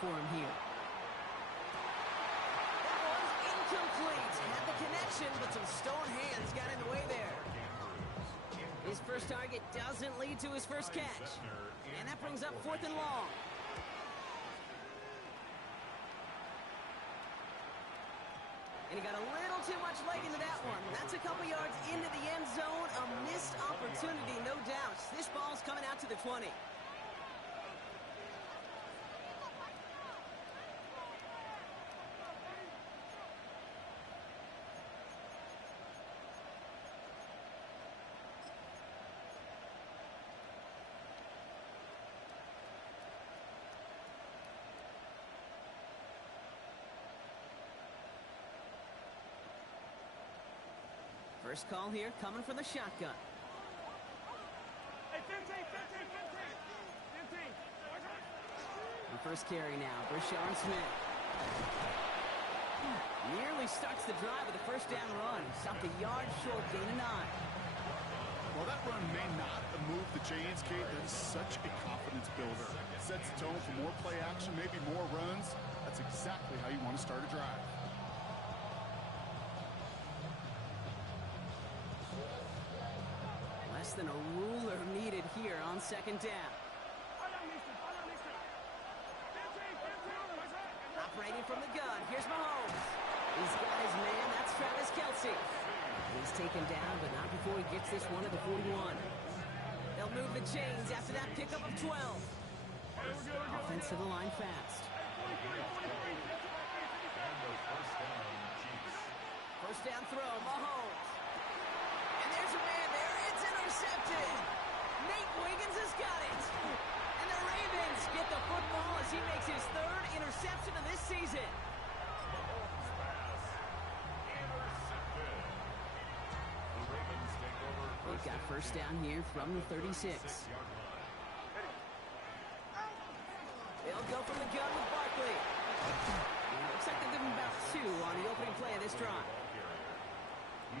for him here. That one's incomplete. Had the connection, but some stone hands got in the way there. His first target doesn't lead to his first catch. And that brings up 4th and long. And he got a little too much leg into that one. That's a couple yards into the end zone. A missed opportunity, no doubt. This ball's coming out to the 20. First call here coming from the shotgun. Hey, 15. The first carry now for FcL Smith. Nearly starts the drive with a first down run. Stopped a yard short, gain of 9. Well, that run may not have moved the chains, Kate. That is such a confidence builder. It sets the tone for more play action, maybe more runs. That's exactly how you want to start a drive. Less than a ruler needed here on 2nd down. Operating from the gun, here's Mahomes. He's got his man, that's Travis Kelce. He's taken down, but not before he gets this one at the 41. They'll move the chains after that pickup of 12. Offense to the line fast. First down throw, Mahomes. And there's a man there, it's intercepted. Nate Wiggins has got it. And the Ravens get the football as he makes his 3rd interception of this season. They've got first down here from the 36. They'll go from the gun with Barkley. Looks like they'll give him about 2 on the opening play of this drive.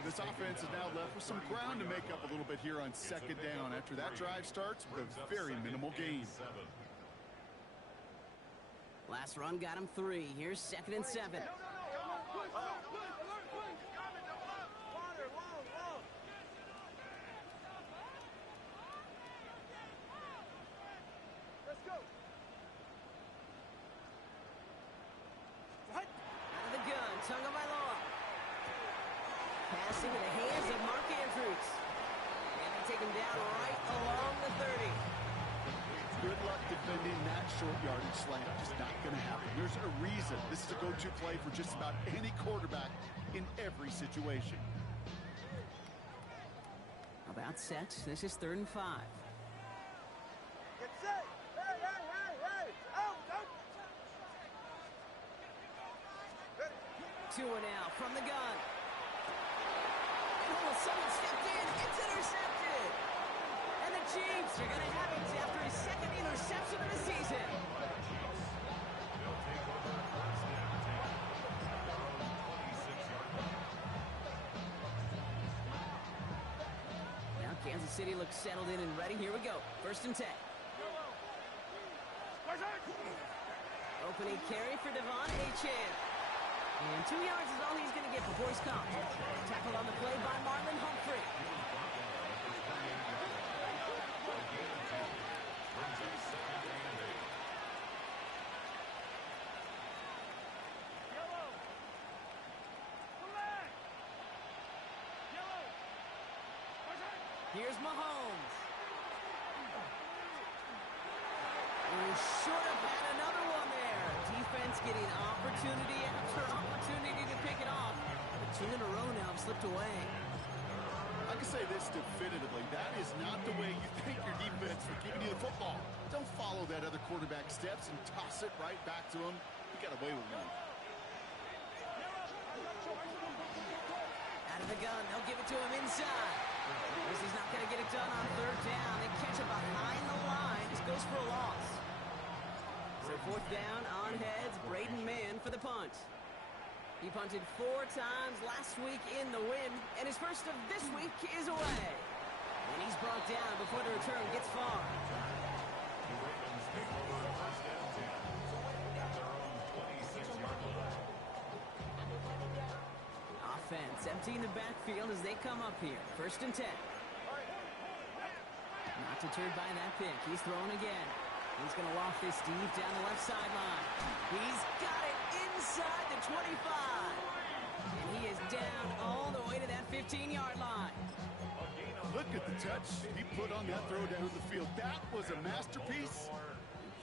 This offense is now left with some ground to make up a little bit here on 2nd down after that drive starts with a very minimal gain. Last run got him 3. Here's 2nd and 7. Out of the gun, Tagovailoa. Passing in the hands of Mark Andrews. And they take him down right along the 30. Good luck defending that short yardage slant. Just not going to happen. There's a reason. This is a go-to play for just about any quarterback in every situation. About set. This is 3rd and 5. Get set. Hey. Out. 2 and out from the gun. Oh, someone stepped in. It's intercepted. And the Chiefs are going to have it after his 2nd interception of the season. Now Kansas City looks settled in and ready. Here we go. 1st and 10. Opening carry for Devon Achane. And 2 yards is all he's going to get before he's caught. Tackled on the play by Marlon Humphrey. Here's Mahomes. We should have had another one there. Defense getting opportunity after opportunity to pick it off. But 2 in a row now have slipped away. I can say this definitively. That is not the way you thank your defense for giving you the football. Don't follow that other quarterback steps and toss it right back to him. You got away with one. Out of the gun, they'll give it to him inside. This is not going to get it done on 3rd down. They catch it behind the line. This goes for a loss. So 4th down on heads. Braden Mann for the punt. He punted 4 times last week in the win, and his first of this week is away. And he's brought down before the return gets far. Offense emptying the backfield as they come up here. 1st and 10. Not deterred by that pick. He's throwing again. He's going to loft this deep down the left sideline. He's got it inside the 25. And he is down all the way to that 15-yard line. Look at the touch he put on that throw down the field. That was a masterpiece.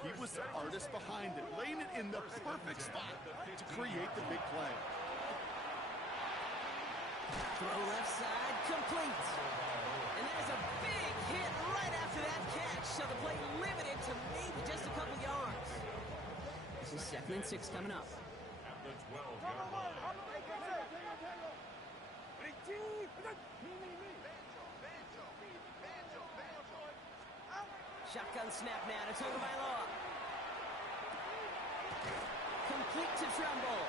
He was the artist behind it, laying it in the perfect spot to create the big play. Throw left side, complete. And there's a big hit right after that catch, so the play limited to maybe just a couple yards. This is 2nd and 6 coming up. Shotgun snap now to Tagovailoa. Complete to Trumbull.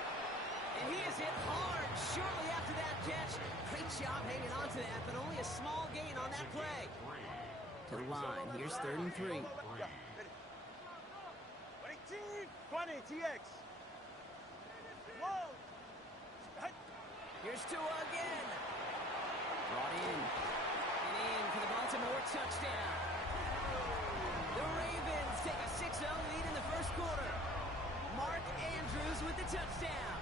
And he is hit hard shortly after that catch. Great job hanging on to that, but only a small gain on that play. To the line. Here's 3rd and 3. 20 TX. Whoa. Here's Tua again. Brought in. And in for the Baltimore touchdown. The Ravens take a 6-0 lead in the 1st quarter. Mark Andrews with the touchdown.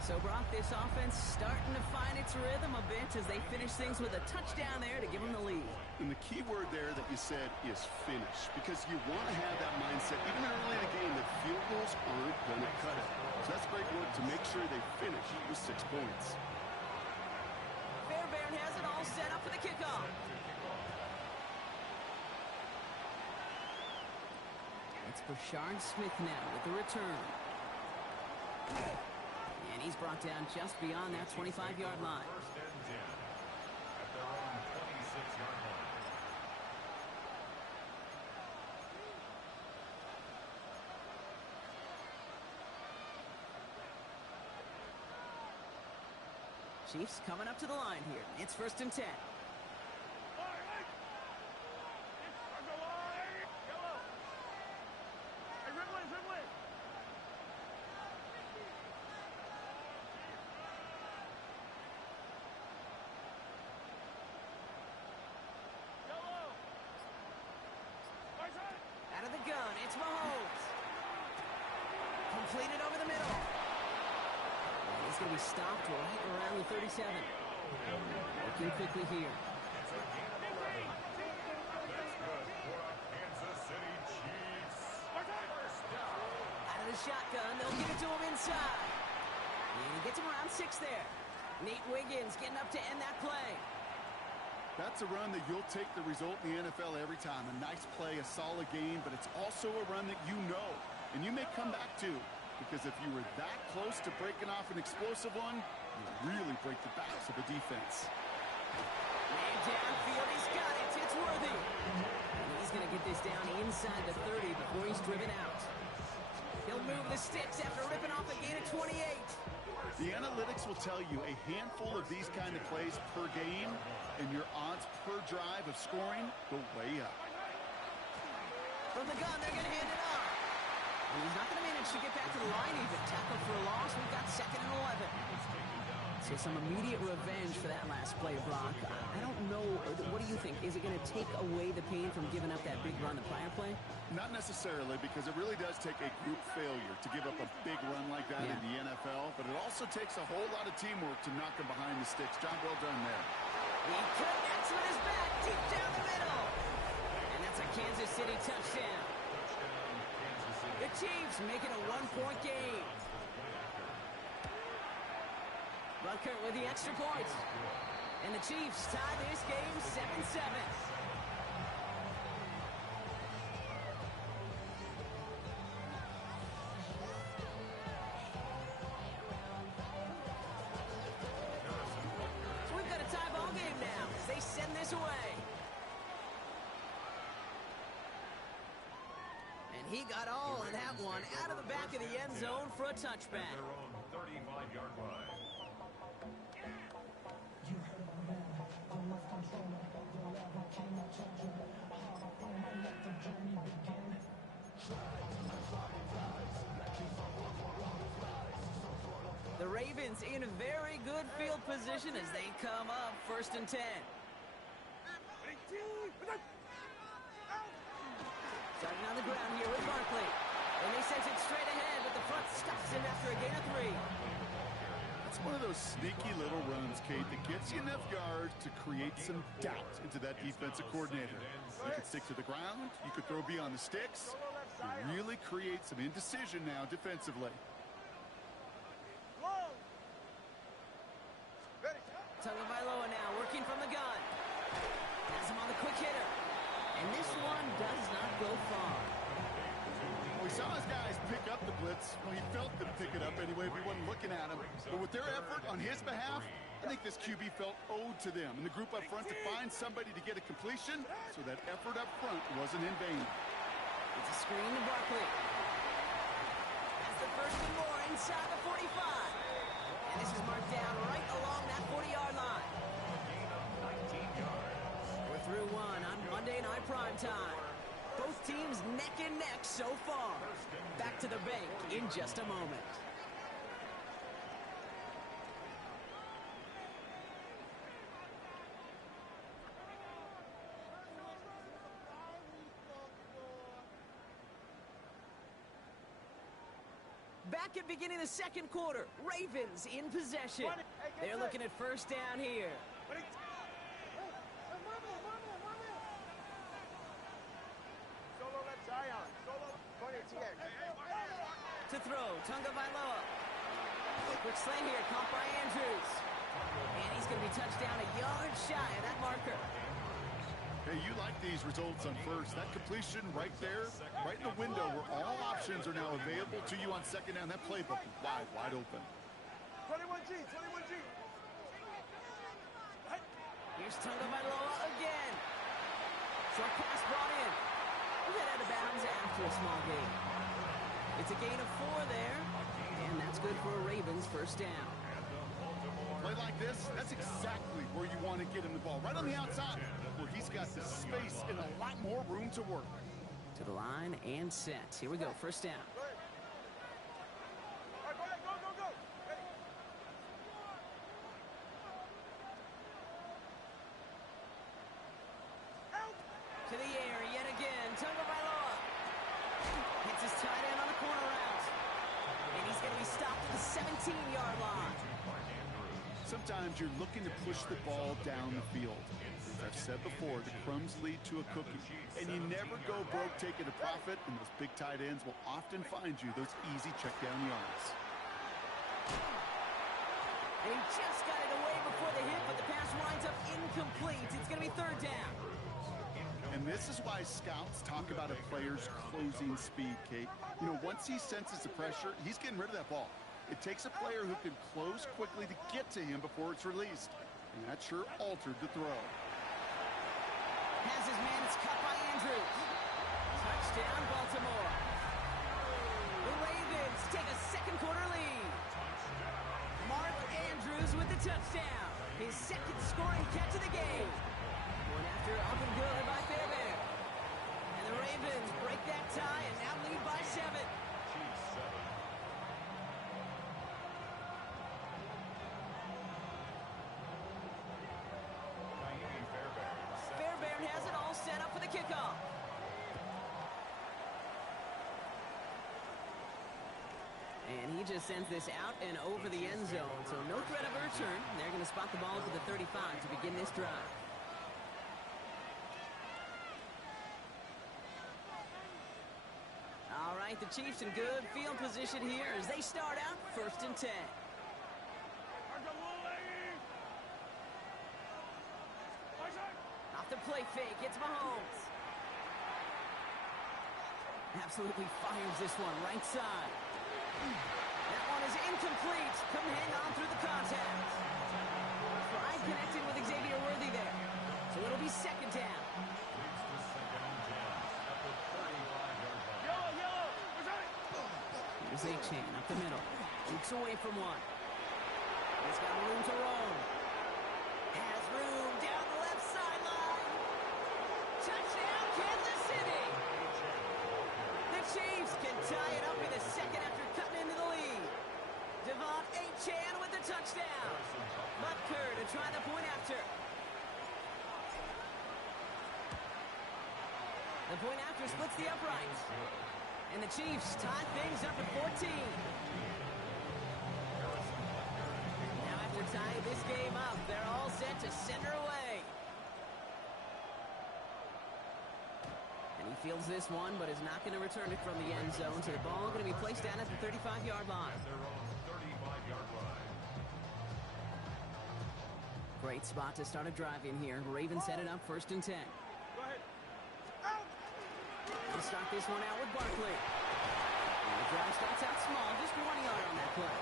So, Brock, this offense starting to find its rhythm a bit as they finish things with a touchdown there to give them the lead. And the key word there that you said is finish, because you want to have that mindset, even early in the game, that field goals aren't going to cut it. So that's great work to make sure they finish with 6 points. Fairbairn has it all set up for the kickoff. It's Brashard Smith now with the return. And he's brought down just beyond that 25-yard line. 1st and 10 at their own 26-yard line. Chiefs coming up to the line here. It's 1st and 10. Out of the gun, it's Mahomes. Completed over the middle. And he's going to be stopped right around the 37. Working quickly here. It's a gain of 11. That's good for our Kansas City Chiefs. First down. Out of the shotgun, they'll give it to him inside. And he gets him around 6 there. Nate Wiggins getting up to end that play. That's a run that you'll take the result in the NFL every time. A nice play, a solid game, but it's also a run that you know, and you may come back to, because if you were that close to breaking off an explosive one, you really break the backs of the defense. Man downfield, he's got it. It's Worthy. And he's going to get this down inside the 30 before he's driven out. He'll move the sticks after ripping off a gain of 28. The analytics will tell you a handful of these kind of plays per game, and your odds per drive of scoring go way up. From the gun, they're going to hand it off. And he's not going to manage to get back to the line even. Tackle for a loss. We've got 2nd and 11. So some immediate revenge for that last play, Brock. I don't know. What do you think? Is it going to take away the pain from giving up that big run the prior play? Not necessarily, because it really does take a group failure to give up a big run like that in the NFL, but it also takes a whole lot of teamwork to knock him behind the sticks. Job well done there. He connects with his back deep down the middle. And that's a Kansas City touchdown. The Chiefs make it a 1-point game. Buckert with the extra point. And the Chiefs tie this game 7-7. So we've got a tie ball game now as they send this away. And he got all of that one out of the back of the end zone for a touchback. Their own 35-yard line. Ravens in very good field position as they come up 1st and 10. Starting on the ground here with Barkley. And they send it straight ahead, but the front stops him after a gain of 3. It's one of those sneaky little runs, Kate, that gets you enough yards to create some doubt into that defensive coordinator. You could stick to the ground, you could throw beyond the sticks, and really create some indecision now defensively. Tagovailoa now working from the gun. Has him on the quick hitter. And this one does not go far. We saw his guys pick up the blitz. Well, he felt them pick it up anyway if he wasn't looking at him. But with their effort on his behalf, I think this QB felt owed to them and the group up front to find somebody to get a completion, so that effort up front wasn't in vain. It's a screen to Barkley. That's the 1st and more inside the 45. And this is marked down right along that 40-yard line. We're through one on Monday Night Primetime. Both teams neck and neck so far. Back to the bank in just a moment. Back at beginning of the 2nd quarter. Ravens in possession. They're looking at 1st down here. To throw, Tagovailoa. Quick slant here, caught by Andrews. And he's going to be touched down a yard shy of that marker. Hey, you like these results on 1st. That completion right there, right in the window where all options are now available to you on 2nd down. That playbook is wide open. 21G, 21G. Here's Tagovailoa again. Short pass brought in. We'll get out of bounds after a small gain. It's a gain of 4 there, and that's good for a Ravens 1st down. Play like this, that's exactly where you want to get him the ball. Right on the outside, where he's got the space and a lot more room to work. To the line and set. Here we go, 1st down. Go. To the air yet again. Tagovailoa hits his tight end on the corner route. And he's going to be stopped at the 17-yard line. Sometimes you're looking to push the ball down the field. As I've said before, the crumbs lead to a cookie. And you never go broke taking a profit, and those big tight ends will often find you those easy check down yards. And he just got it away before the hit, but the pass winds up incomplete. It's going to be 3rd down. And this is why scouts talk about a player's closing speed, Kate. You know, once he senses the pressure, he's getting rid of that ball. It takes a player who can close quickly to get to him before it's released. And that sure altered the throw. Has his man, it's cut by Andrews. Touchdown, Baltimore. The Ravens take a 2nd quarter lead. Mark Andrews with the touchdown. His 2nd scoring catch of the game. One after up and good by Fairbairn. And the Ravens break that tie and now lead by 7. Fairbairn has it all set up for the kickoff. And he just sends this out and over the end zone. So no threat of a return. They're going to spot the ball to the 35 to begin this drive. All right, the Chiefs in good field position here as they start out 1st and 10. Off the play fake, it's Mahomes. Absolutely fires this one right side. That one is incomplete. Couldn't hang on through the contact. Tried connecting with Xavier Worthy there. So it'll be 2nd down. Here's A-Chan up the middle. Jukes away from one. He's got room to roam. Has room down the left sideline. Touchdown, Kansas City. The Chiefs can tie it up in the 2nd after cutting into the lead. Devon A-Chan The point after splits the uprights. And the Chiefs tie things up at 14. Now after tying this game up, they're all set to send her away. And he fields this one, but is not going to return it from the end zone. So the ball going to be placed down at the 35-yard line. At their own 35-yard line. Great spot to start a drive in here. Ravens set it up 1st and 10. Go ahead. Out. To start this one out with Barkley. And the drive starts out small, just 1 yard on that play.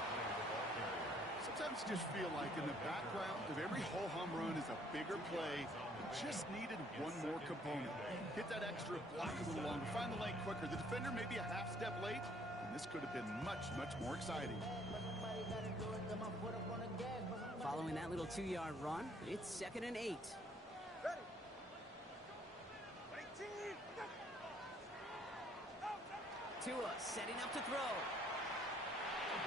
Sometimes you just feel like in the background of every whole home run is a bigger play. It just needed one more component. Hit that extra block a little longer, find the lane quicker. The defender may be a half step late, and this could have been much, much more exciting. Following that little 2-yard run, it's 2nd and 8. Ready. 18. Tua setting up to throw.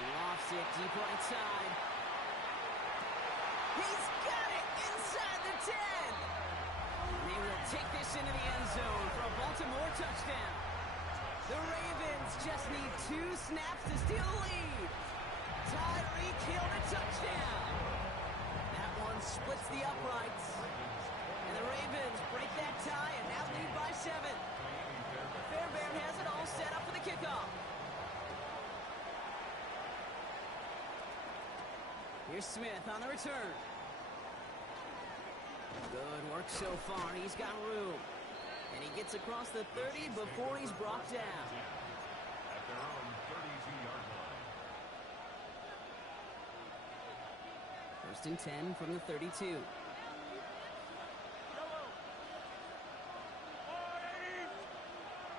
Lofts it deep right side. He's got it inside the 10. They will take this into the end zone for a Baltimore touchdown. The Ravens just need 2 snaps to steal the lead. Tyreek Hill a touchdown. That one splits the uprights. And the Ravens break that tie and now lead by 7. Fairbairn has it all set up for the kickoff. Here's Smith on the return. Good work so far. He's got room. And he gets across the 30 before he's brought down. At their own 32-yard line. 1st and 10 from the 32.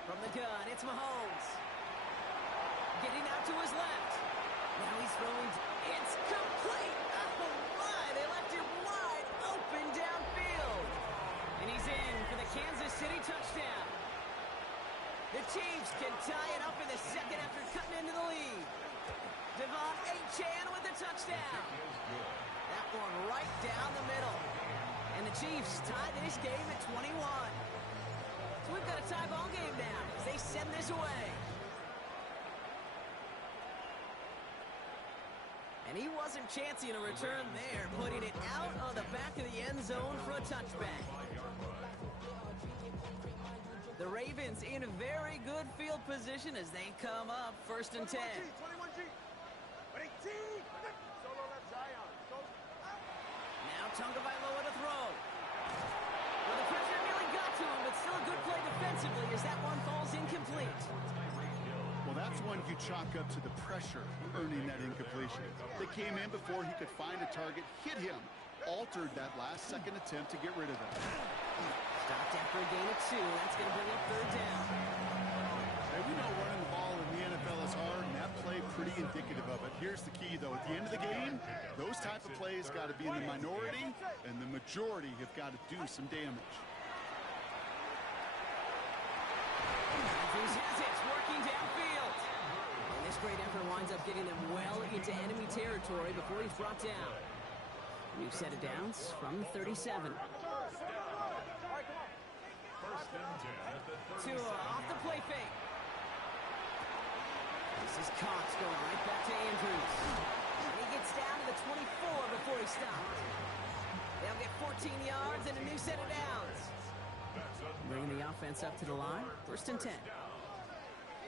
From the gun, it's Mahomes. Getting out to his left. Now he's throwing. It's complete. Oh, my. They left him wide open downfield. And he's in for the Kansas City touchdown. The Chiefs can tie it up in the second after cutting into the lead. Devon Achane with the touchdown. That one right down the middle. And the Chiefs tie this game at 21. So we've got a tie ball game now as they send this away. And he wasn't chancing a return there, putting it out on the back of the end zone for a touchback. The Ravens in a very good field position as they come up 1st and 10. 21G. 18. Solo left Zion. Now Tagovailoa to throw. Well, the pressure nearly got to him, but still a good play defensively as that one falls incomplete. Well, that's one you chalk up to the pressure earning that incompletion. They came in before he could find a target, hit him, altered that last-second attempt to get rid of it. Stopped after a gain of 2. That's going to bring up 3rd down. Hey, we know running the ball in the NFL is hard, and that play pretty indicative of it. Here's the key, though. At the end of the game, those type of plays got to be in the minority, and the majority have got to do some damage. Andrews has it, working downfield. And this great effort winds up getting them well into enemy territory before he's brought down. New set of downs from 37. Tua off the play fake. This is Cox going right back to Andrews. And he gets down to the 24 before he stops. They'll get 14 yards and a new set of downs. Bringing the offense up to the line. 1st and 10.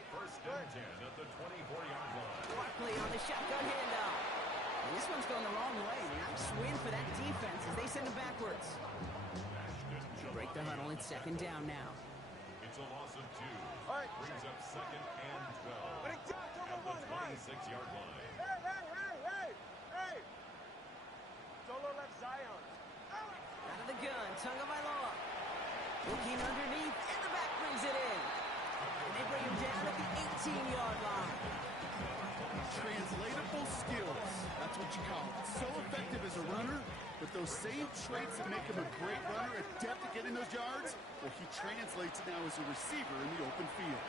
1st and 10 at the 24-yard line. Barkley on the shotgun handoff. And this one's going the wrong way. Nice win for that defense as they send it backwards. Break the huddle. It's 2nd down now. It's a loss of 2. All right. Brings up 2nd and 12. At the 26-yard line. Hey! Solo left Zion. Out of the gun. Tagovailoa. Looking underneath. And the back brings it in. And they bring him down at the 18-yard line. Translatable skills. That's what you call it. So effective as a runner, but those same traits that make him a great runner, adept at getting those yards, well, he translates it now as a receiver in the open field.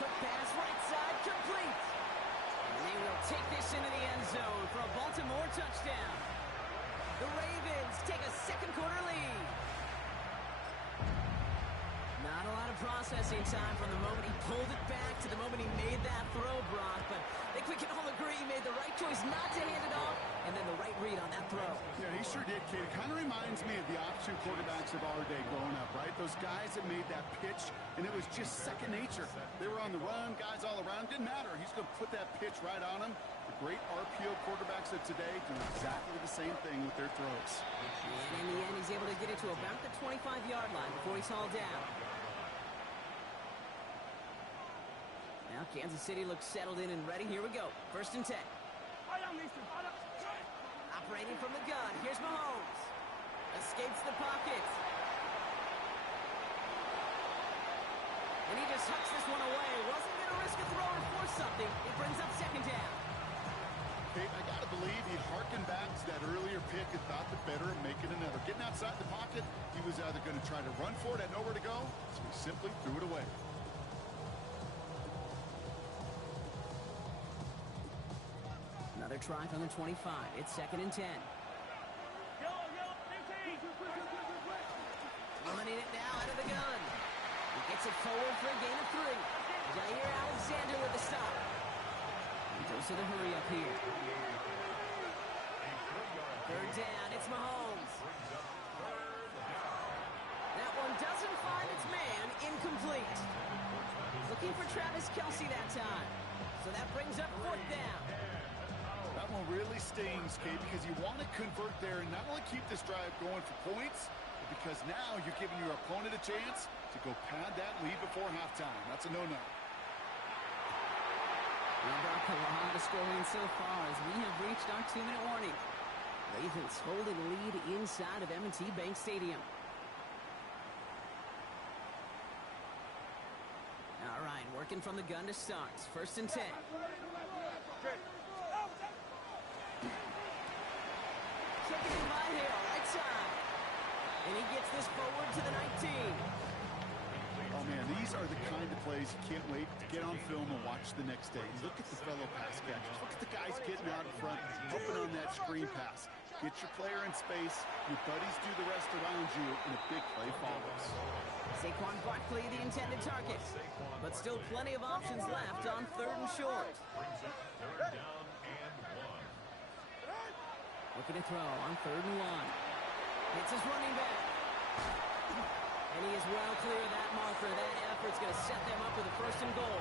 Quick pass right side, complete. And they will take this into the end zone for a Baltimore touchdown. The Ravens take a second quarter lead. Not a lot of process interesting time from the moment he pulled it back to the moment he made that throw, Brock. But I think we can all agree he made the right choice not to hand it off, and then the right read on that throw. Yeah, he sure did, kid. It kind of reminds me of the option quarterbacks of our day growing up, right? Those guys that made that pitch, and it was just second nature. They were on the run, guys all around. Didn't matter. He's going to put that pitch right on him. The great RPO quarterbacks of today do exactly the same thing with their throws. And in the end, he's able to get it to about the 25-yard line before he's hauled down. Now Kansas City looks settled in and ready. Here we go. 1st and 10. Operating from the gun. Here's Mahomes. Escapes the pocket. And he just hucks this one away. Wasn't going to risk a throw or force something. It brings up 2nd down. Hey, I got to believe he harkened back to that earlier pick and thought the better of making another. Getting outside the pocket, he was either going to try to run for it, had nowhere to go, so he simply threw it away. Another try from the 25. It's 2nd and 10. Running it now out of the gun. He gets it forward for a gain of 3. Jair Alexander with the stop. He goes to the hurry up here. 3rd down. It's Mahomes. That one doesn't find its man. Incomplete. Looking for Travis Kelce that time. So that brings up 4th down. That one really stings, Kate, because you want to convert there and not only keep this drive going for points, but because now you're giving your opponent a chance to go pad that lead before halftime. That's a no-no. Well, Brock, a lot of scoring so far as we have reached our 2-minute warning. Ravens holding the lead inside of M&T Bank Stadium. All right, working from the gun to start. 1st and 10. Taken in by Hill, right side. And he gets this forward to the 19. Oh, man, these are the kind of plays you can't wait to get on film and watch the next day. Look at the fellow pass catchers. Look at the guys getting out in front, helping on that screen pass. Get your player in space, your buddies do the rest around you, and a big play follows. Saquon Barkley, the intended target. But still plenty of options left on 3rd and short. Looking to throw on 3rd and 1. Hits his running back. And he is well clear of that marker. That effort's going to set them up with a 1st and goal.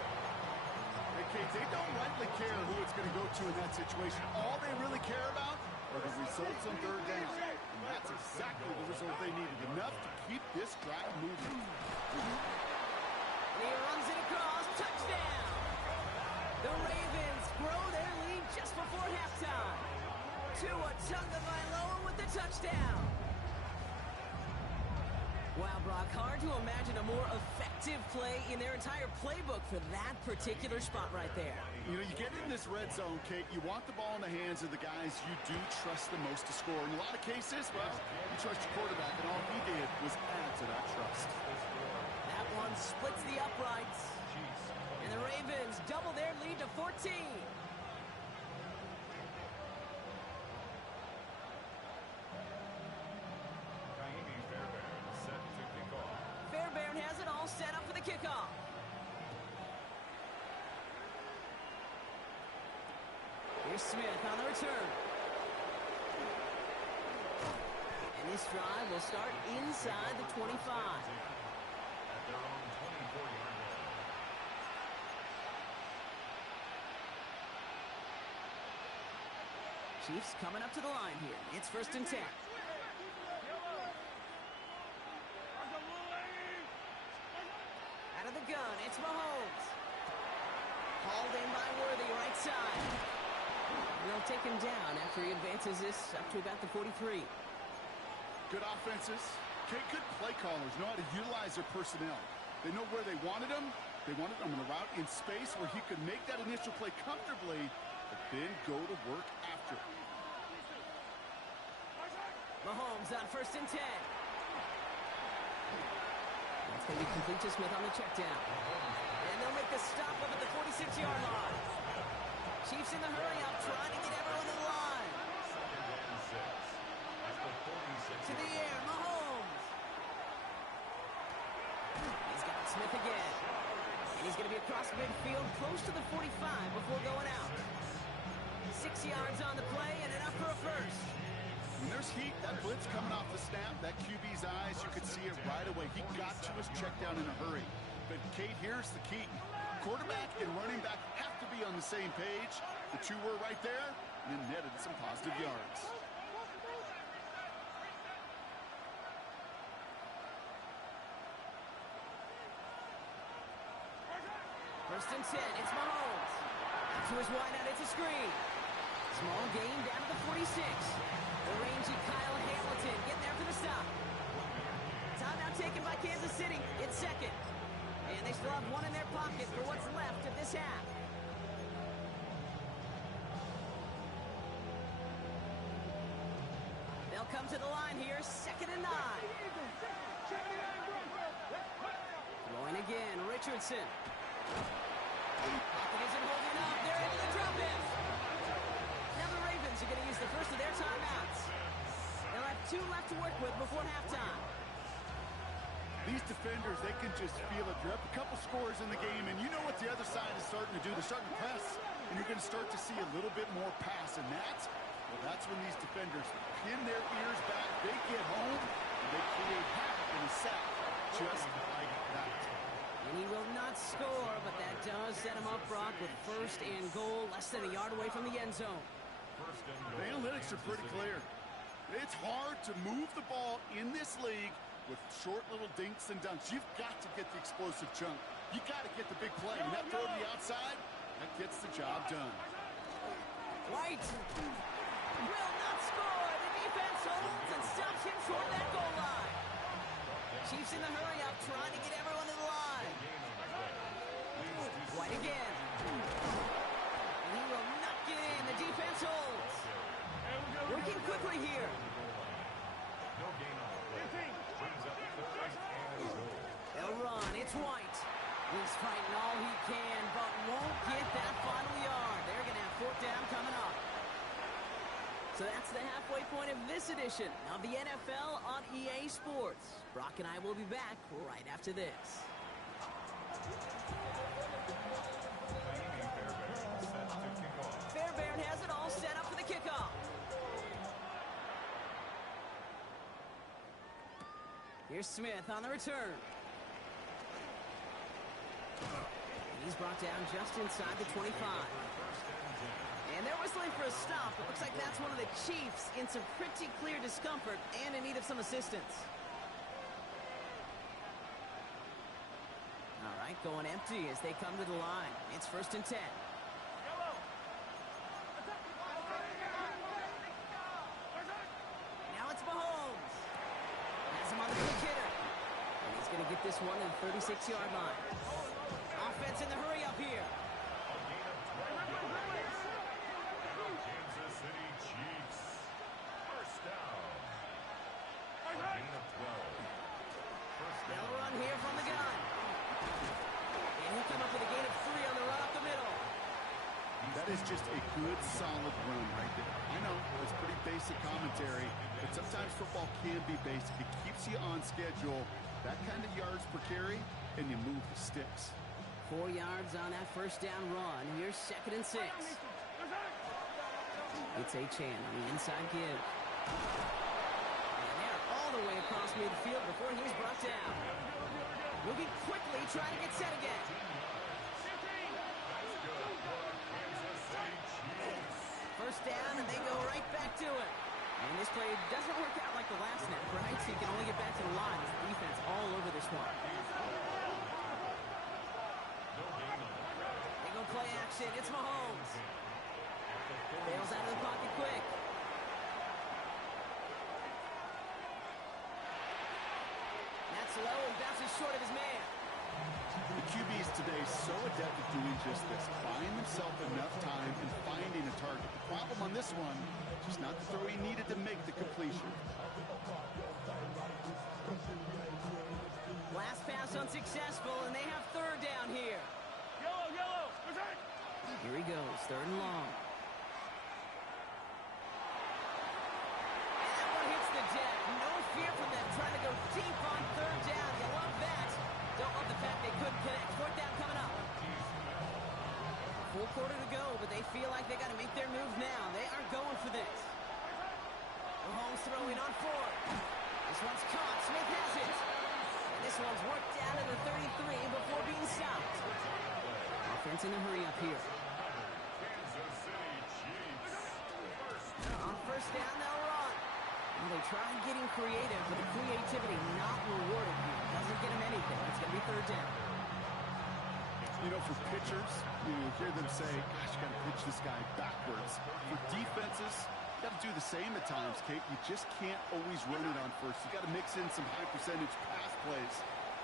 Hey, Kate, they don't likely care who it's going to go to in that situation. All they really care about are the results on 3rd down. And that's exactly the result they needed. Enough to keep this drive moving. And he runs it across. Touchdown! The Ravens grow their lead just before halftime. Tua Tagovailoa with the touchdown. Wow, Brock, hard to imagine a more effective play in their entire playbook for that particular spot right there. You know, you get in this red zone, Kate, you want the ball in the hands of the guys you do trust the most to score. In a lot of cases, well, you trust your quarterback, and all he did was add to that trust. That one splits the uprights. And the Ravens double their lead to 14. Fairbairn has it all set up for the kickoff. Here's Smith on the return. And this drive will start inside the 25. At their own 24-yard line. Chiefs coming up to the line here. It's 1st and 10. Out of the gun, it's Mahomes. Hauled in by Worthy, right side. And they'll take him down after he advances this up to about the 43. Good offenses. Okay, good play callers know how to utilize their personnel. They know where they wanted them. They wanted them on the route in space where he could make that initial play comfortably, but then go to work after it. Mahomes on 1st and 10. That's going to be complete to Smith on the check down. And they'll make the stop up at the 46-yard line. Chiefs in the hurry up, trying to get everyone to the line. 2nd and 6. At the 46. To the air, Mahomes. He's got Smith again. And he's going to be across midfield, close to the 45 before going out. 6 yards on the play and enough for a first. When there's heat, that blitz coming off the snap, that QB's eyes, you could see it right away. He got to his check down in a hurry. But Kate, here's the key. Quarterback and running back have to be on the same page. The two were right there and then netted some positive yards. First and 10, it's Mahomes. Out to his wideout, it's a screen. Small gain down to the 46. The rangy Kyle Hamilton getting there for the stop. Timeout taken by Kansas City. It's second. And they still have one in their pocket for what's left of this half. They'll come to the line here, 2nd and 9. Throwing again, Richardson. Pocket isn't holding up. They're able to drop him. Now the Ravens are going to use the first of their timeouts. They'll have 2 left to work with before halftime. These defenders, they can just feel it. They're up a couple scores in the game, and you know what the other side is starting to do. They're starting to press, and you're going to start to see a little bit more pass. And that's when these defenders pin their ears back. They get home, and they create havoc in a sack just like that. And he will not score, but that does set him up, Brock, with 1st and goal, less than a yard away from the end zone. The analytics are pretty clear. It's hard to move the ball in this league with short little dinks and dunks. You've got to get the explosive chunk. You got to get the big play. And that throw to the outside, that gets the job done. White will not score. The defense holds and stops him short of that goal line. Chiefs in the hurry up, trying to get everyone to the line. White again. And he will not get in. The defense holds. Working quickly here. No gain on the play. Brings up 3rd and goal. They'll run. It's White. He's fighting all he can, but won't get that final yard. They're going to have 4th down coming up. So that's the halfway point of this edition of the NFL on EA Sports. Brock and I will be back right after this. Fairbairn has it all set up for the kickoff. Here's Smith on the return. He's brought down just inside the 25. And they're whistling for a stop. It looks like that's one of the Chiefs in some pretty clear discomfort and in need of some assistance. All right, going empty as they come to the line. It's 1st and 10. Now it's Mahomes. Has him on the quick hitter. And he's going to get this one to the 36-yard line. Offense in the hurry up here. Kansas City Chiefs. First down. A gain of 12. First down. They'll run here from the gun. And he'll come up with a gain of 3 on the run up the middle. That is just a good, solid run right there. I know, it's pretty basic commentary, but sometimes football can be basic. It keeps you on schedule, that kind of yards per carry, and you move the sticks. 4 yards on that first down run. Here's 2nd and 6. It's Achane on the inside give. And they're all the way across midfield before he's brought down. Moving quickly, trying to get set again. First down, and they go right back to it. And this play doesn't work out like the last snap, right? So you can only get back to the line. The defense all over this one. They go play action. It's Mahomes. Bails out of the pocket quick. That's low and bounces short of his man. The QBs today so adept at doing just this, buying themselves enough time and finding a target. The problem on this one, just not the throw he needed to make the completion. Last pass unsuccessful, and they have 3rd down here. Yellow. Here he goes, 3rd and long. And that one hits the deck. No fear from them trying to go deep on 3rd down. You love that. Don't love the fact they full quarter to go, but they feel like they got to make their move now. They aren't going for this. Mahomes throwing on fourth. This one's caught. Smith has it. And this one's worked down to the 33 before being stopped. Offense in a hurry up here. Kansas City Chiefs. On first down, they'll run. Well, they tried getting creative, but the creativity not rewarded here. Doesn't get them anything. It's going to be third down. You know, for pitchers, you hear them say, gosh, you got to pitch this guy backwards. For defenses, you got to do the same at times, Kate. You just can't always run it on first. You got to mix in some high percentage pass plays.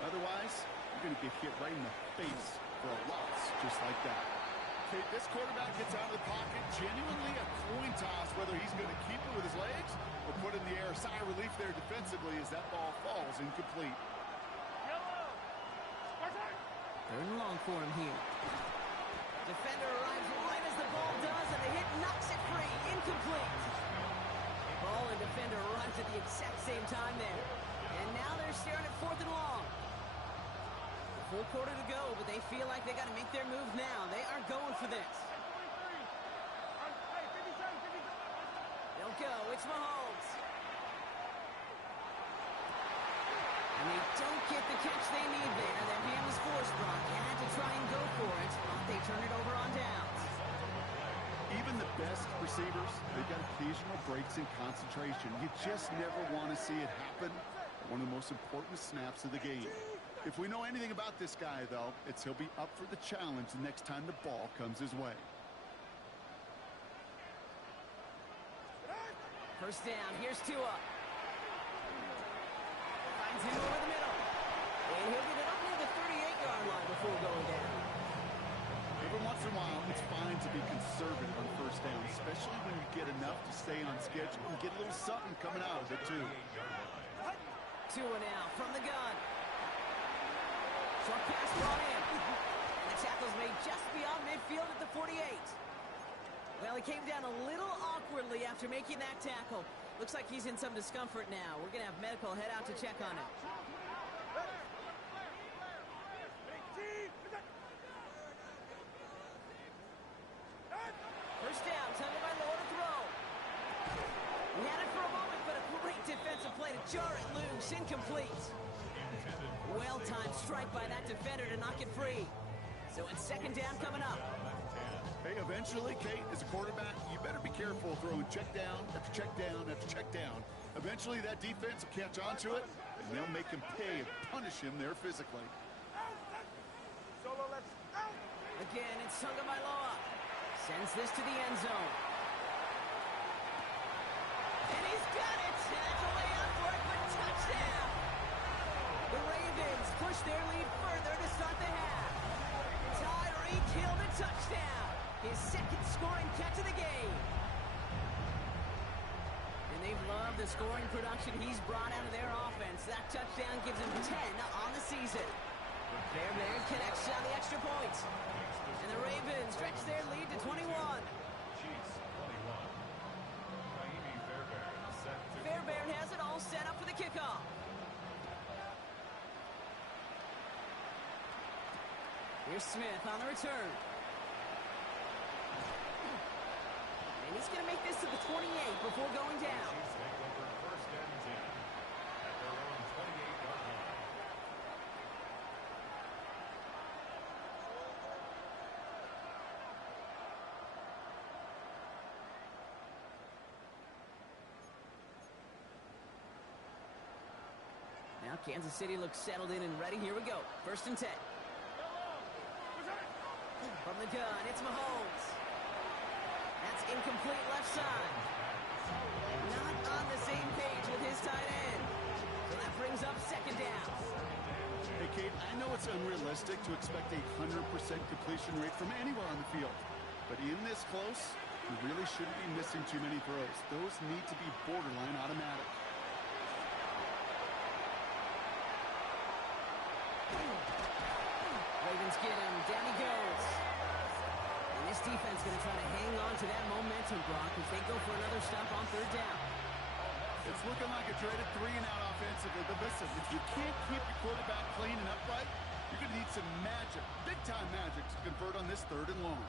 Otherwise, you're going to get hit right in the face for a loss just like that. Kate, this quarterback gets out of the pocket, genuinely a coin toss, whether he's going to keep it with his legs or put in the air. Sigh of relief there defensively as that ball falls incomplete. Third and long for him here. Defender arrives right as the ball does, and the hit knocks it free. Incomplete. Ball and defender arrives at the exact same time there. And now they're staring at fourth and long. A full quarter to go, but they feel like they got to make their move now. They aren't going for this. They'll go. It's Mahomes. And they don't get the catch they need there. Their hand was forced, Brock. Had to try and go for it, but they turn it over on downs. Even the best receivers, they've got occasional breaks in concentration. You just never want to see it happen at one of the most important snaps of the game. If we know anything about this guy, though, it's he'll be up for the challenge the next time the ball comes his way. First down, here's Tua. Finds him over the middle. And he'll get it up near the 38-yard line before going down. Every once in a while, it's fine to be conservative on first down, especially when you get enough to stay on schedule and get a little something coming out of it, too. Tua now from the gun. Short pass brought in. And the tackle's made just beyond midfield at the 48. Well, he came down a little awkwardly after making that tackle. Looks like he's in some discomfort now. We're going to have medical head out to check on him. First down, tended by Lowe to throw. He had it for a moment, but a great defensive play to jar it loose. Incomplete. Well-timed strike by that defender to knock it free. So it's second down coming up. Hey, eventually, Kate, as a quarterback, you better be careful throwing check down after check down after check down. Eventually, that defense will catch on to it, and they'll make him pay and punish him there physically. Solo left out. Again, it's Tagovailoa. Sends this to the end zone. And he's got it. And that's a way out for it, but touchdown. The Ravens push their lead further to start the half. Tyreek Hill the touchdown. His second scoring catch of the game. And they've loved the scoring production he's brought out of their offense. That touchdown gives him 10 on the season. Bear connects on the extra point. And the Ravens stretch their lead to 21. Chiefs 21. Naimi Fairbairn set to Fairbairn has it all set up for the kickoff. Here's Smith on the return. And he's going to make this to the 28 before going down. Chiefs take over first and 10 at their own 28-yard line. Now Kansas City looks settled in and ready. Here we go. First and 10. From the gun, it's Mahomes. That's incomplete left side. Not on the same page with his tight end. So that brings up second down. Hey, Kate, I know it's unrealistic to expect a 100% completion rate from anywhere on the field. But in this close, you really shouldn't be missing too many throws. Those need to be borderline automatic. Ravens get him. Down he goes. And this defense going to try to hang on to that momentum, Brock, as they go for another stop on third down. It's looking like a dreaded 3-and-out offensively. But listen, if you can't keep your quarterback clean and upright, you're going to need some magic, big-time magic, to convert on this third and long.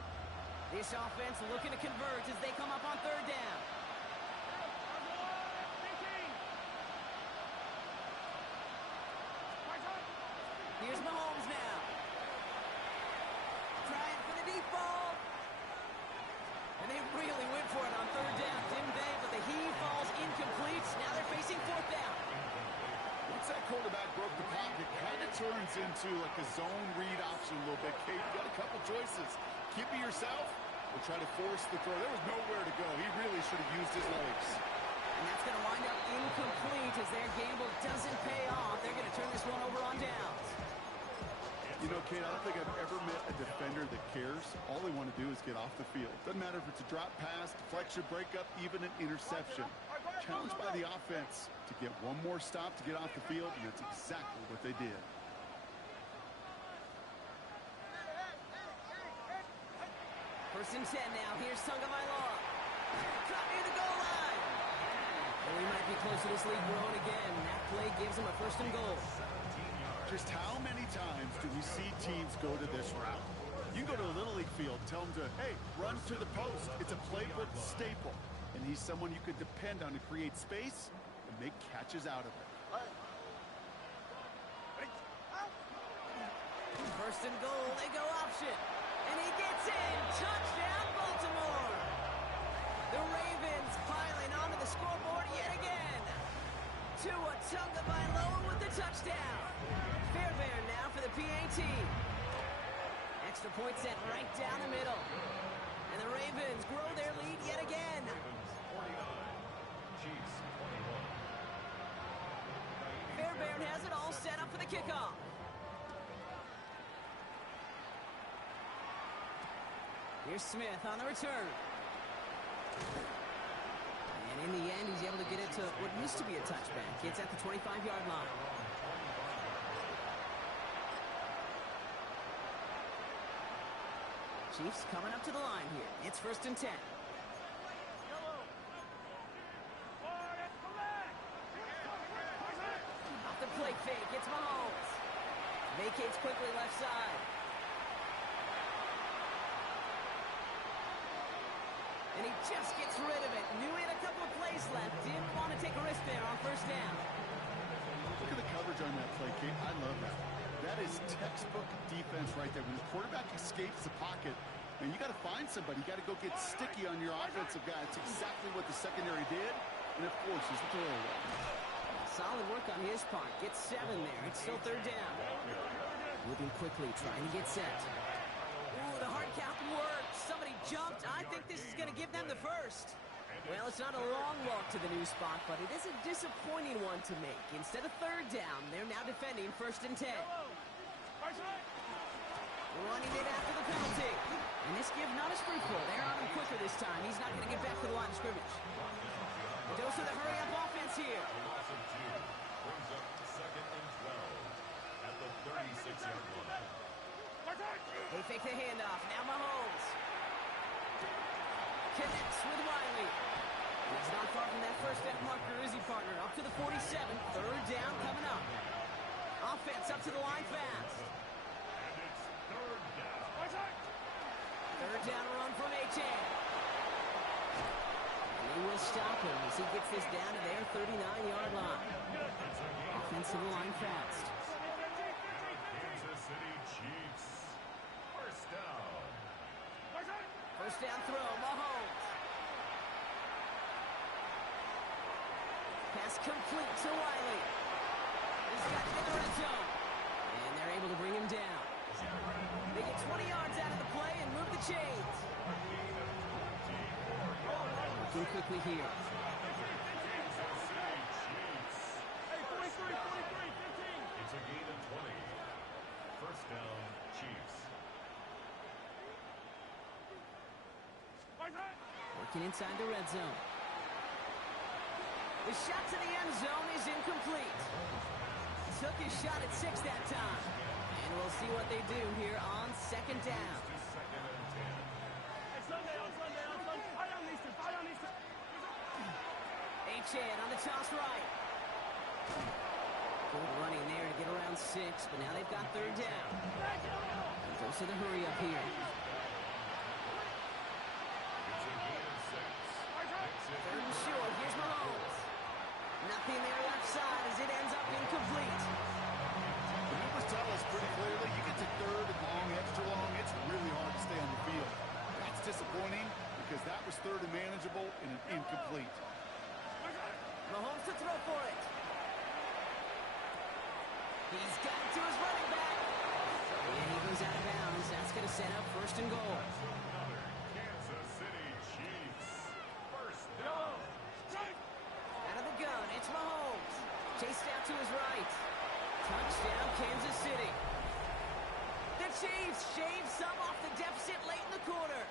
This offense looking to convert as they come up on third down. Here's Mahomes now. Trying for the deep ball. And they really went for it on third down, didn't they? But the heave falls incomplete. Now they're facing fourth down. Once that quarterback broke the pocket, kind of turns into like a zone read option a little bit. Kate, you got a couple choices. Keep it yourself or try to force the throw. There was nowhere to go. He really should have used his legs. And that's going to wind up incomplete as their gamble doesn't pay off. They're going to turn this one over on downs. You know, Kate, I don't think I've ever met a defender that cares. All they want to do is get off the field. Doesn't matter if it's a drop pass, deflection, breakup, even an interception. Challenged by the offense to get one more stop to get off the field, and that's exactly what they did. First and 10 now. Here's Tagovailoa. Caught near the goal line. And we might be close to this league growing again. That play gives them a first and goal. Just how many times do we see teams go to this route? You go to a Little League field, tell them to, hey, run to the post. It's a playbook staple. And he's someone you could depend on to create space and make catches out of it. First and goal, they go option. And he gets in. Touchdown, Baltimore. The Ravens piling onto the scoreboard yet again. Tua Tagovailoa with the touchdown. Fairbairn now for the PAT. Extra point set right down the middle. And the Ravens grow their lead yet again. 49. Chiefs 21. Fairbairn has it all set up for the kickoff. Here's Smith on the return. And in the end, he's able to get it to what used to be a touchback. It's at the 25-yard line. Chiefs coming up to the line here. It's first and 10. Off the play fake, it's Mahomes. Vacates quickly left side. And he just gets rid of it. Knew he had a couple of plays left. Didn't want to take a risk there on first down. Look at the coverage on that play, Kate. I love that. That is textbook defense right there. When the quarterback escapes the pocket, and you got to find somebody. You got to go get sticky on your offensive guy. It's exactly what the secondary did. And, of course, his throwaway. Solid work on his part. Gets 7 there. It's still third down. Moving quickly, trying to get set. Ooh, the hard count worked. Somebody jumped. I think this is going to give them the first. Well, it's not a long walk to the new spot, but it is a disappointing one to make. Instead of third down, they're now defending first and 10. Running it after the penalty. And this give not as fruitful. They're on him quicker this time. He's not going to get back to the line of scrimmage. Dose of the hurry-up offense here. Brings up second and 12 at the 36-yard line. They fake the handoff. Now Mahomes connects with Wiley. He's not far from that first down marker, is he, partner? Up to the 47. Third down coming up. Offense up to the line fast. And it's third down. Third down run from Achane. They will stop him as he gets this down to their 39-yard line. Offensive line fast. Kansas City Chiefs. First down. First down throw, Mahomes. Pass complete to Wiley. He's got to get the red zone. And they're able to bring him down. They get 20 yards out of the play and move the chains. Looking quickly here. It's a gain of 20. First down, Chiefs. Working inside the red zone. The shot to the end zone is incomplete. Took his shot at 6 that time. And we'll see what they do here on second down. Second and 10. Achane on the toss right. Good running there to get around 6, but now they've got third down. Goes to the hurry up here. complete. Mahomes to throw for it. He's got it to his running back. And he goes out of bounds. That's going to set up first and goal. Another Kansas City Chiefs. First down. Out of the gun, it's Mahomes. Chased out to his right. Touchdown, Kansas City. The Chiefs shave some off the deficit late in the quarter.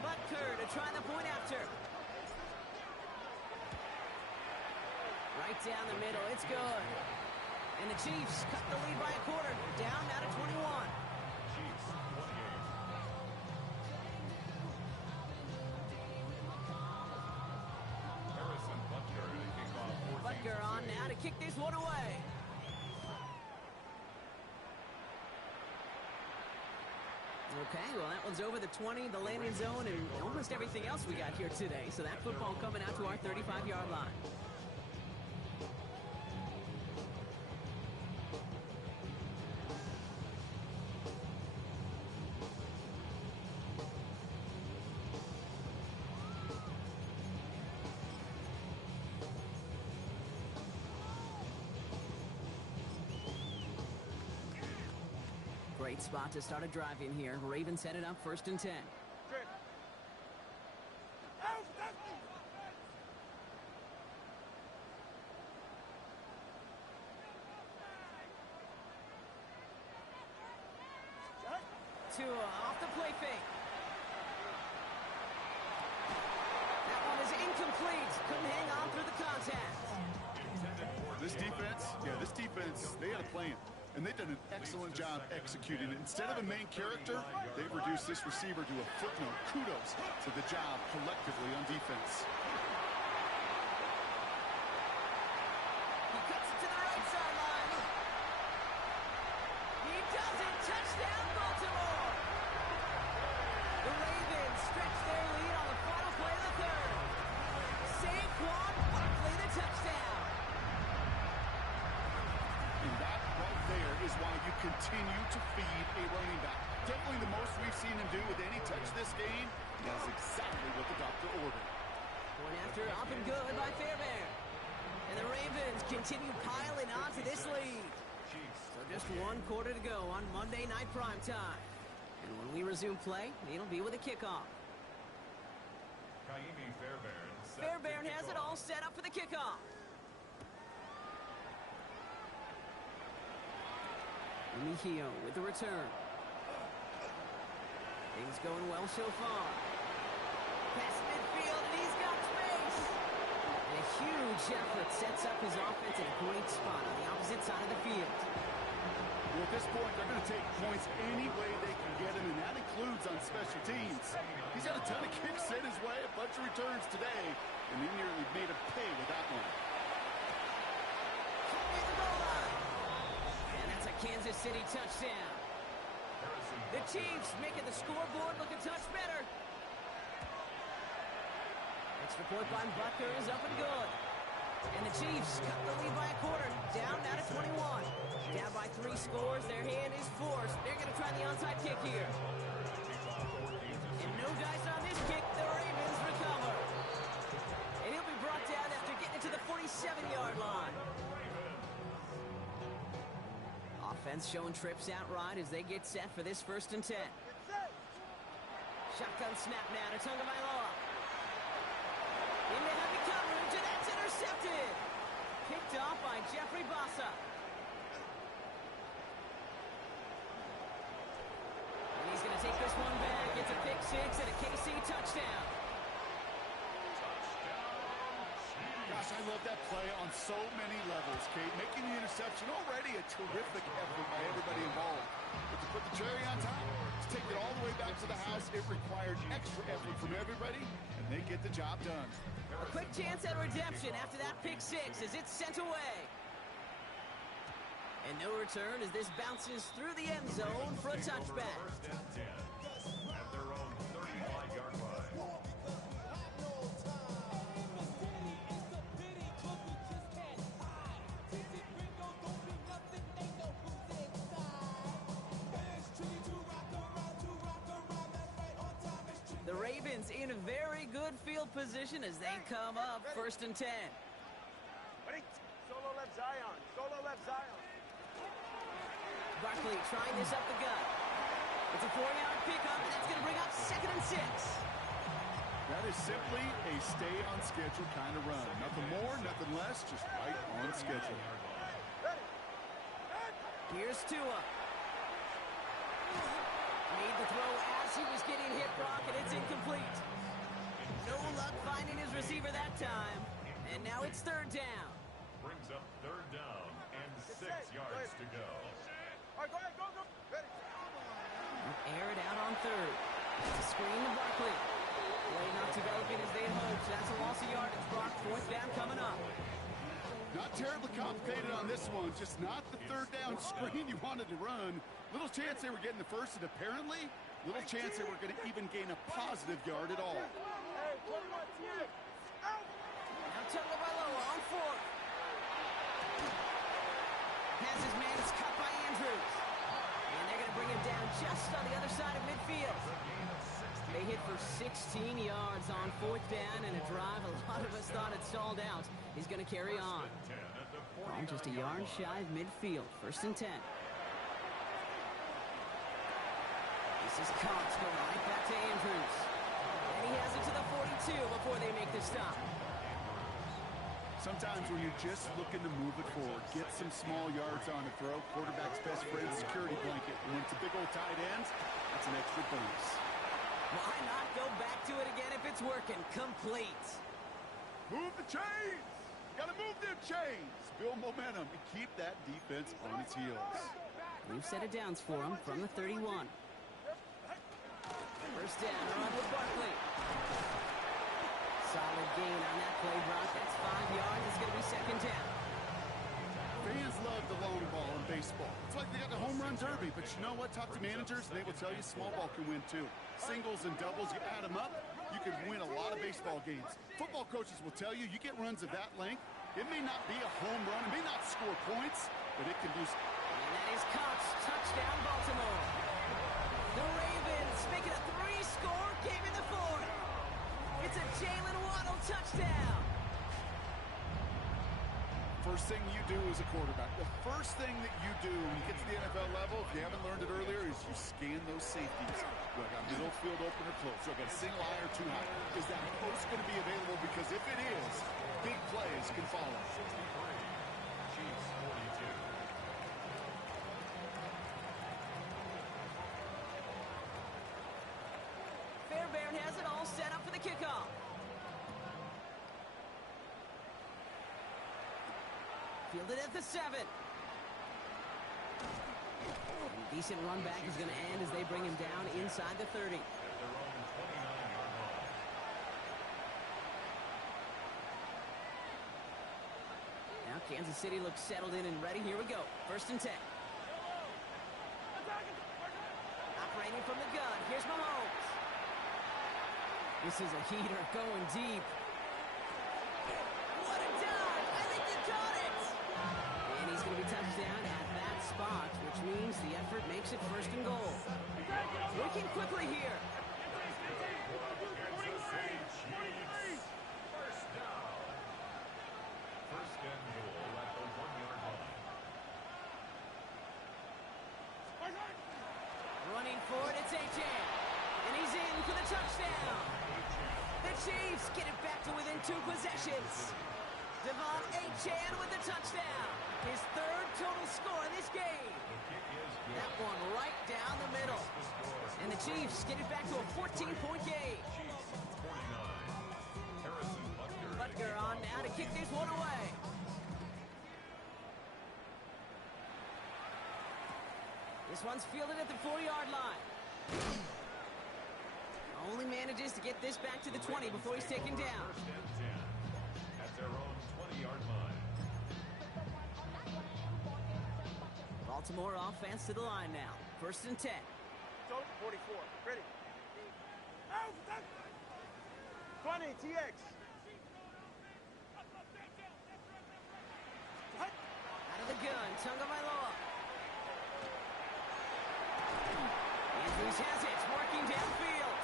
Butker to try the point after. Right down the middle, it's good. And the Chiefs cut the lead by a quarter. Down now to 21. Chiefs 28. Harrison Butker to kick off 14. Butker on now to kick this one away. Okay, well, that one's over the 20, the landing zone, and almost everything else we got here today. So that football coming out to our 35-yard line. Great spot to start a drive in here. Ravens headed up first and 10. Tua off the play fake. That one is incomplete. Couldn't hang on through the contact. This defense, they had a plan. And they've done an excellent job executing it. Instead of a main character, they've reduced this receiver to a footnote. Kudos to the job collectively on defense. He cuts it to the right sideline. He does it. Touchdown, Baltimore. The Ravens stretch their lead on the final play of the third. Saquon Barkley, the touchdown. And that right there is why you continue to feed a running back. Definitely the most we've seen him do with any touch this game. That's exactly what the doctor ordered. Point after up and good by Fairbairn. And the Ravens continue piling on to this lead. So just one quarter to go on Monday Night Primetime. And when we resume play, it'll be with a kickoff. Fairbairn has it all set up for the kickoff. Mejio with the return. Things going well so far. Past midfield, and he's got space. And a huge effort sets up his offense in a great spot on the opposite side of the field. Well, at this point, they're going to take points any way they can get him, and that includes on special teams. He's had a ton of kicks sent his way, a bunch of returns today, and he nearly made him pay with that one. Kansas City touchdown. The Chiefs making the scoreboard look a touch better. Extra point by Butker is up and good. And the Chiefs cut the lead by a quarter. Down now to 21. Down by 3 scores. Their hand is forced. They're going to try the onside kick here. And no dice on this kick. The Ravens recover. And he'll be brought down after getting it to the 47-yard line. Offense showing trips out right as they get set for this first and 10. Shotgun snap now to Tagovailoa. Into heavy coverage, and that's intercepted. Picked off by Jeffrey Bassa. And he's going to take this one back. It's a pick six and a KC touchdown. Gosh, I love that play on so many levels, Kate. Making the interception, already a terrific effort by everybody involved. But to put the cherry on top, to take it all the way back to the house, it required extra effort from everybody, and they get the job done. A quick chance at redemption after that pick six as it's sent away. And no return as this bounces through the end zone for a touchback. First and 10 at their own 35-yard line. defense in a very good field position as they come up 1st and 10. Ready? Solo left Zion. Solo left Zion. Barkley trying this up the gut. It's a 4-yard pickup, and that's going to bring up 2nd and 6. That is simply a stay-on-schedule kind of run. Nothing more, nothing less, just right on schedule. Here's Tua. Made the throw as he was getting hit, Brock, and it's incomplete. No luck finding his receiver that time. And now it's 3rd down. Brings up 3rd down and 6 yards to go. All right, go ahead, go. Ready. Air it out on 3rd. It's a screen to Barkley. Play not developing as they hoped. That's a loss of yardage, Brock. 4th down coming up. Not terribly complicated on this one, just not the 3rd down screen you wanted to run. Little chance they were getting the first, and apparently, little chance they were going to even gain a positive yard at all. Hey, 21 TX. Out. Now Tagovailoa on 4th. Pass is man, it's cut by Andrews. And they're going to bring him down just on the other side of midfield. They hit for 16 yards on 4th down, and a drive a lot of us thought had stalled out is going to carry on. I'm just a yard shy of midfield. 1st and 10. This is Cox going right back to Andrews. And he has it to the 42 before they make the stop. Sometimes when you're just looking to move it forward, get some small yards on the throw, quarterback's best friend, security blanket. When it's a big old tight end, that's an extra bonus. Why not go back to it again if it's working? Complete. Move the chains! Gotta move them chains! Build momentum and keep that defense on its heels. We've set it downs for him from the 31. 1st down, run with Barkley. Solid gain on that play, Brock. That's 5 yards. It's going to be 2nd down. Fans love the long ball in baseball. It's like they got the home run derby, but you know what? Talk to managers, and they will tell you small ball can win too. Singles and doubles, you add them up, you can win a lot of baseball games. Football coaches will tell you, you get runs of that length, it may not be a home run, it may not score points, but it can do... And that is Cox. Touchdown, Baltimore. The Ravens make it a 3-score game in the 4th. It's a Jalen Waddle touchdown. First thing you do as a quarterback, the first thing that you do when you get to the NFL level, if you haven't learned it earlier, is you scan those safeties. Do I got middle field open or close? Do I got a single high or too high? Is that post going to be available? Because if it is, big plays can follow. 63, Chiefs 42. Fairbairn has it all set up for the kickoff. Fielded at the 7. Decent run back is going to end as they bring him down inside the 30. At their own 29-yard line. Now Kansas City looks settled in and ready. Here we go. 1st and 10. Operating from the gun. Here's Mahomes. This is a heater going deep. What a dive! I think they caught it! And he's going to be touched down at that spot, which means the effort makes it 1st and goal. Working quickly here. Kansas City Chiefs. 1st down. 1st and goal at the 1-yard line. Running for it, it's Achan. And he's in for the touchdown. The Chiefs get it back to within 2 possessions. Devon Achan with the touchdown. His 3rd total score in this game. The kick is good. That one right down the middle. And the Chiefs get it back to a 14-point game. Chiefs 49. Harrison Butker. Butker on now to kick this one away. This one's fielded at the 4-yard line. Only manages to get this back to the 20 before he's taken down. 1st and 10 at their own 20-yard line. Baltimore offense to the line now. 1st and 10. 44. Ready. Out. 20 TX. Out of the gun, Tagovailoa. Andrews has it, working downfield.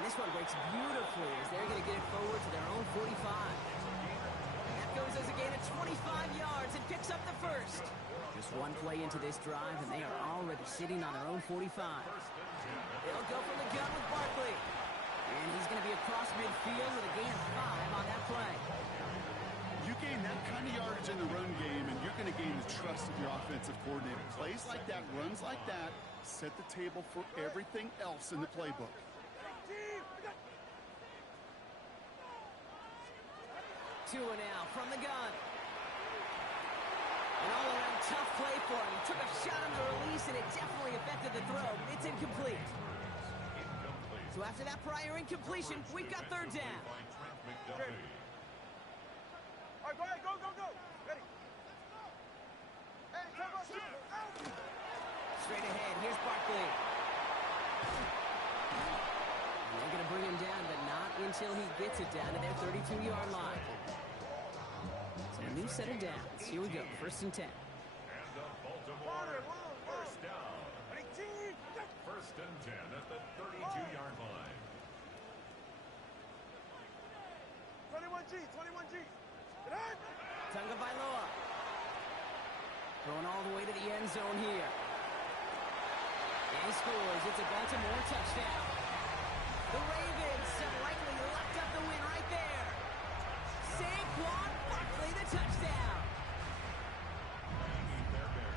And this one breaks beautifully as they're going to get it forward to their own 45. That goes as a gain of 25 yards and picks up the first. Just one play into this drive, and they are already sitting on their own 45. They'll go from the gun with Barkley. And he's going to be across midfield with a gain of 5 on that play. You gain that kind of yardage in the run game, and you're going to gain the trust of your offensive coordinator. Plays like that, runs like that, set the table for everything else in the playbook. 2 now from the gun. An all-around tough play for him. He took a shot on the release, and it definitely affected the throw. It's incomplete. So after that prior incompletion, we've got third down. All right, go ahead, go, go, go. Ready. Hey, come on, shoot. Straight ahead, here's Barkley. And they're going to bring him down, but not until he gets it down to their 32-yard line. So a new set of downs. Here we go, 1st and 10. And the Baltimore first down. 1st and 10 at the 32-yard line. 21G, 21G. Get out. Tunga Bailoa. Going all the way to the end zone here. And he scores. It's a Baltimore touchdown. The Ravens have likely locked up the win right there. Saquon Barkley, the touchdown.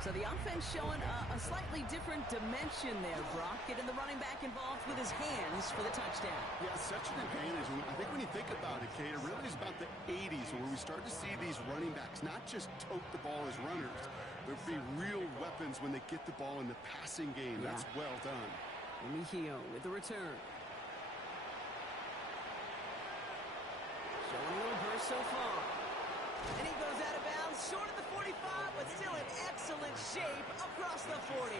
So the offense showing a slightly different dimension there, Brock. Getting the running back involved with his hands for the touchdown. Yeah, such an advantage. I think when you think about it, Kate, it really is about the 80s where we start to see these running backs not just tote the ball as runners, but be real weapons when they get the ball in the passing game. Yeah. That's well done. Mejio with the return. Showing a little burst so far. And he goes out of bounds, short of the 45, but still in excellent shape across the 40.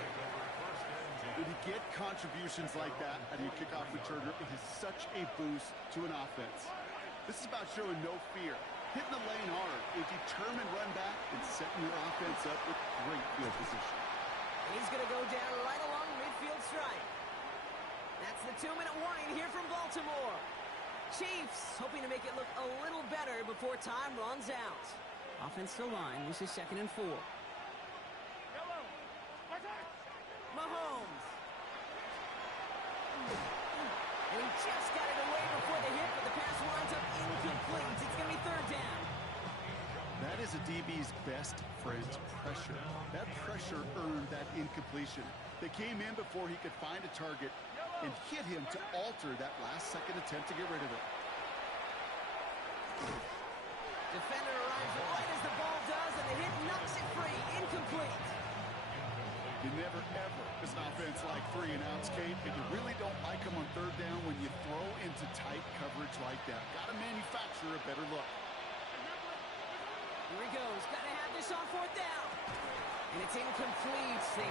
When you get contributions like that out of your kickoff returner, it is such a boost to an offense. This is about showing no fear, hitting the lane hard, a determined run back, and setting your offense up with great field position. And he's going to go down right along midfield stripe. That's the 2-minute warning here from Baltimore. Chiefs hoping to make it look a little better before time runs out. Offensive line, this is 2nd and 4. Mahomes. And he just got it away before the hit, but the pass winds up incomplete. It's going to be 3rd down. That is a DB's best friend, pressure. That pressure earned that incompletion. They came in before he could find a target and hit him to alter that last-second attempt to get rid of it. Defender arrives right as the ball does, and the hit knocks it free. Incomplete. You never, ever, as an offense, like 3 and outs, Kate, and you really don't like them on 3rd down when you throw into tight coverage like that. Got to manufacture a better look. Here he goes. Got to have this on 4th down. And it's incomplete. They